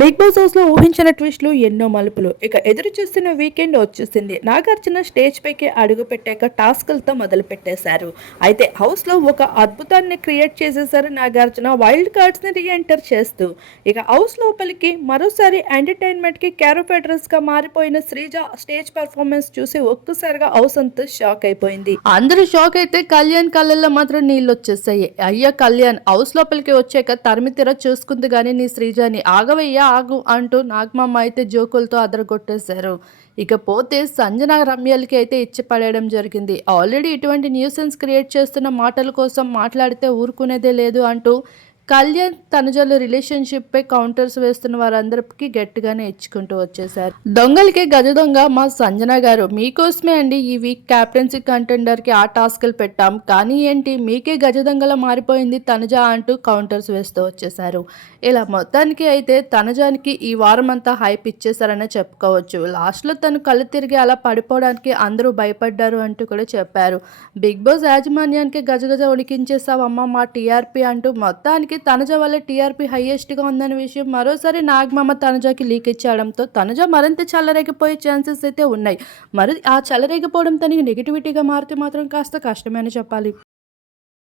Big boss హౌస్లో ఊహించిన ట్విస్ట్లు ఎన్నో మలుపులు. ఇక ఎదురు చూస్తున్న వీకెండ్ వచ్చేసింది. నాగార్జున స్టేజ్ పైకి అడుగు పెట్టాక టాస్కులతో మొదలు పెట్టేశారు. అయితే హౌస్లో ఒక అద్భుతాన్ని క్రియేట్ చేసేసారు నాగార్జున. వైల్డ్ కార్డ్స్ని రీఎంటర్ చేస్తూ ఇక హౌస్ లోపలికి మరోసారి ఎంటర్టైన్మెంట్కి క్యారోఫెడరస్గా మారిపోయిన శ్రీజ స్టేజ్ పర్ఫార్మెన్స్ చూసి ఒక్కసారిగా హౌస్ అంతా షాక్ అయిపోయింది. అందరూ షాక్ అయితే కళ్యాణ్ కళ్ళల్లో మాత్రం నీళ్ళు వచ్చేసాయి. అయ్యా కళ్యాణ్ హౌస్ లోపలికి వచ్చాక తరిమితిర చూసుకుంది కానీ నీ శ్రీజాని ఆగవయ్యా ఆగు అంటూ నాగమమ్మ అయితే జోకులతో అదరగొట్టేశారు. ఇకపోతే సంజన రమ్యలకి అయితే ఇచ్చి పడేయడం జరిగింది. ఆల్రెడీ ఇటువంటి న్యూసెన్స్ క్రియేట్ చేస్తున్న మాటల కోసం మాట్లాడితే ఊరుకునేదే లేదు అంటూ కళ్యాణ్ తనుజలు రిలేషన్షిప్ పై కౌంటర్స్ వేస్తున్న వారందరికీ గట్టిగానే ఇచ్చుకుంటూ వచ్చేసారు దొంగలకి గజ దొంగ మా సంజన గారు. మీకోసమే అండి ఈ వీక్ క్యాప్టెన్సీ కంటెండర్కి ఆ టాస్క్లు పెట్టాం. కానీ ఏంటి? మీకే గజ దొంగలా మారిపోయింది తనుజ అంటూ కౌంటర్స్ వేస్తూ వచ్చేసారు ఇలా మొత్తానికి అయితే తనుజానికి ఈ వారం అంతా హైప్ ఇచ్చేసారనే చెప్పుకోవచ్చు లాస్ట్లో తను కళ్ళు తిరిగి అలా పడిపోవడానికి అందరూ భయపడ్డారు అంటూ కూడా చెప్పారు. బిగ్ బాస్ యాజమాన్యానికి గజగజ ఉడికించేసావమ్మ మా టీఆర్పీ అంటూ మొత్తానికి తనుజ వల్ల టీఆర్పీ హైయెస్ట్గా ఉందనే విషయం మరోసారి నాగమామ తనుజకి లీక్ ఇచ్చేయడంతో తనుజ మరింత చల్లరేగిపోయే ఛాన్సెస్ అయితే ఉన్నాయి. మరి ఆ చల్లరేగిపోవడం తనకి నెగిటివిటీగా మారితే మాత్రం కాస్త కష్టమే అని చెప్పాలి.